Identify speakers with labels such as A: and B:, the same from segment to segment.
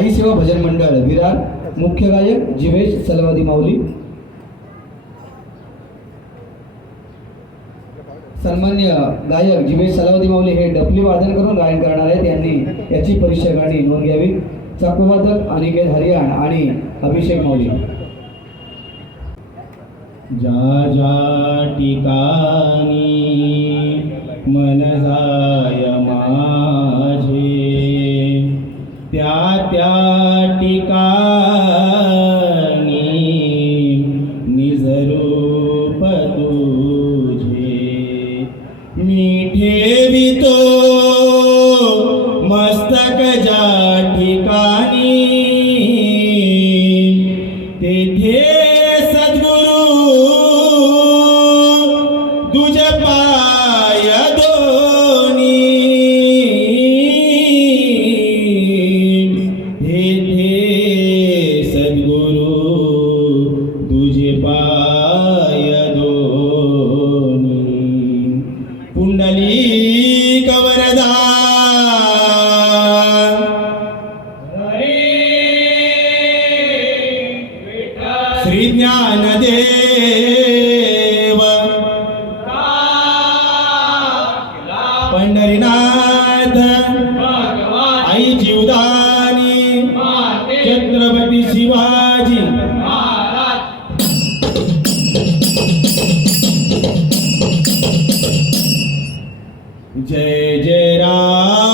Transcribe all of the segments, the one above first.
A: साई सेवा भजन मंडळ विरार मुख्य गायक जिवेश सलवादी माऊली. सन्मान्य गायक जिवेश सलावती माऊली हे डफली वादन करून गायन करणार आहेत. यांनी याची परीक्षकांनी नोंद घ्यावी. चाकूवादक अनिकेत हरियाण आणि अभिषेक माऊली.
B: जा जा ठिकाणी मन जाय ठिकाणी निजरूप तुझे मी ठेवितो मस्तक ज्या ठिकाणी तेथे श्री ज्ञानदेव पंढरीनाथ आई जीवदानी छत्रपती शिवाजी। जय जय राम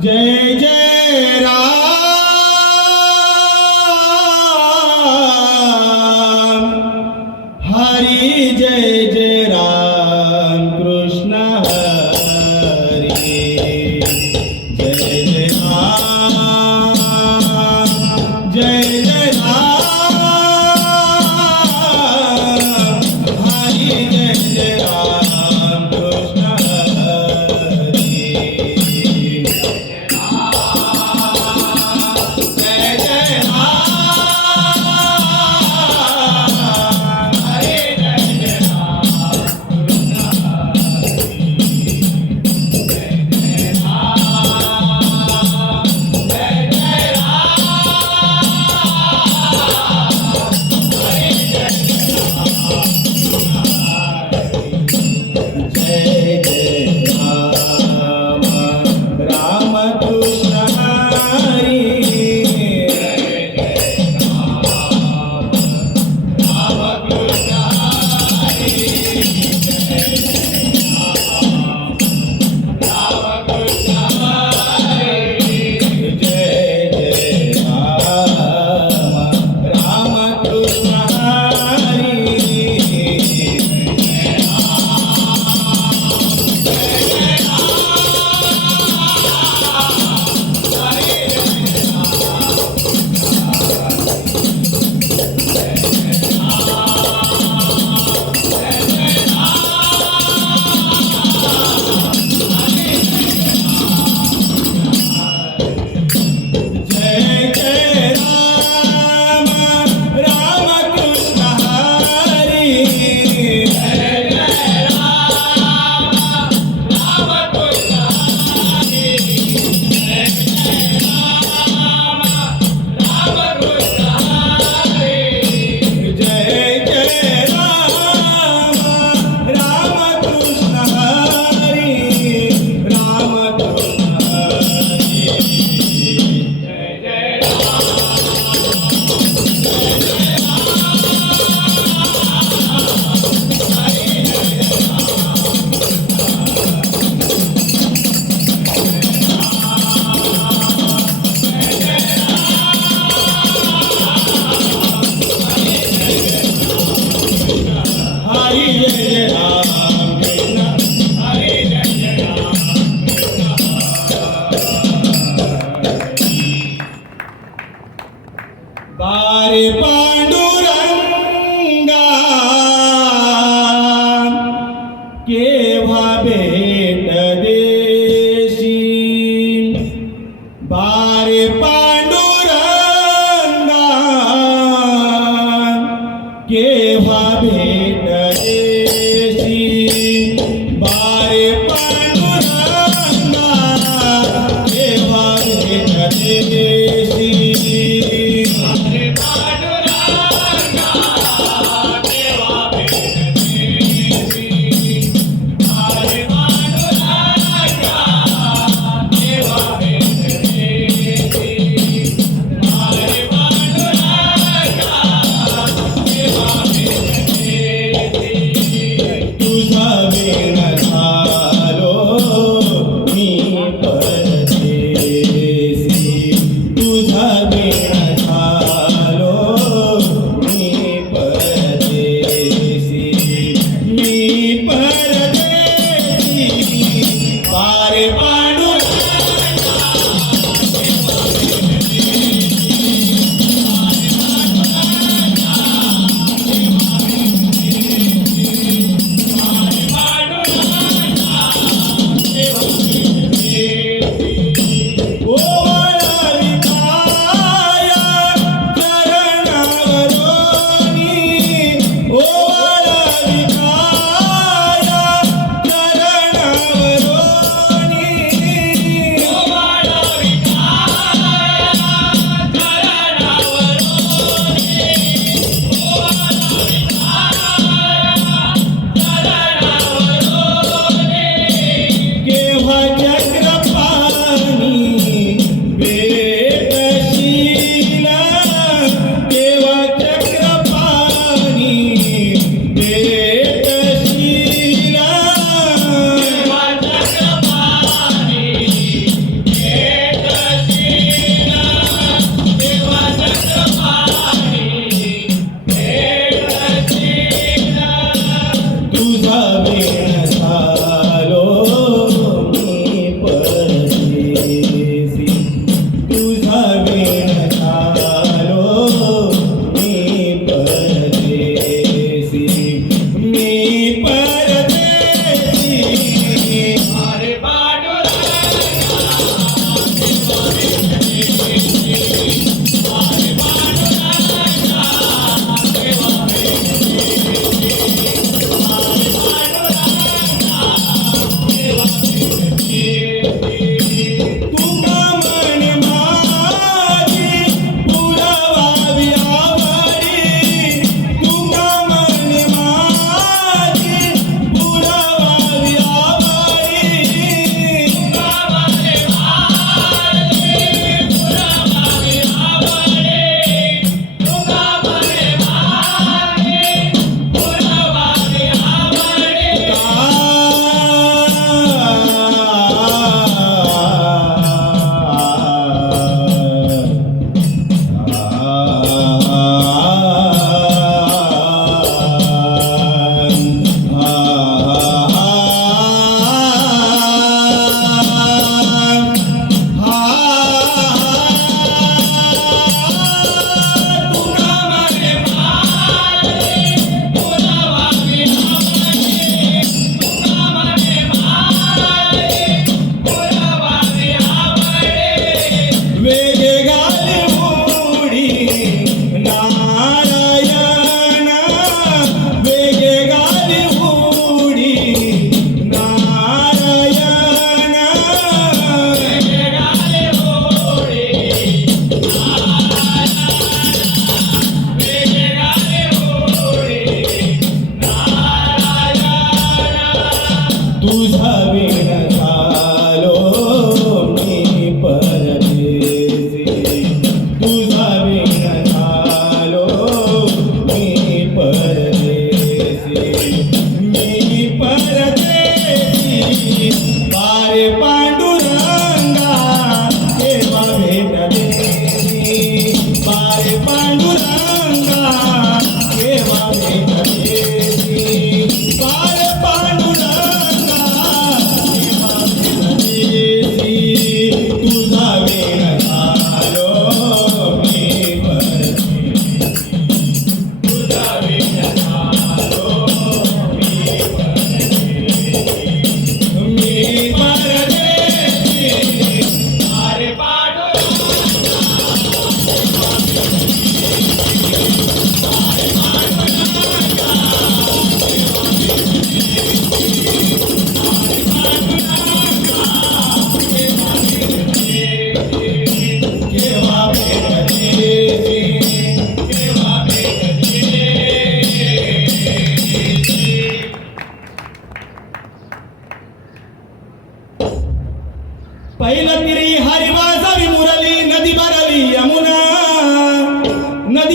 B: जय जय राम।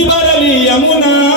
B: నది యమునా.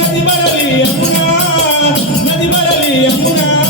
B: నది బరలి అమ్మునా. నది
C: బరలి
B: అమ్మునా.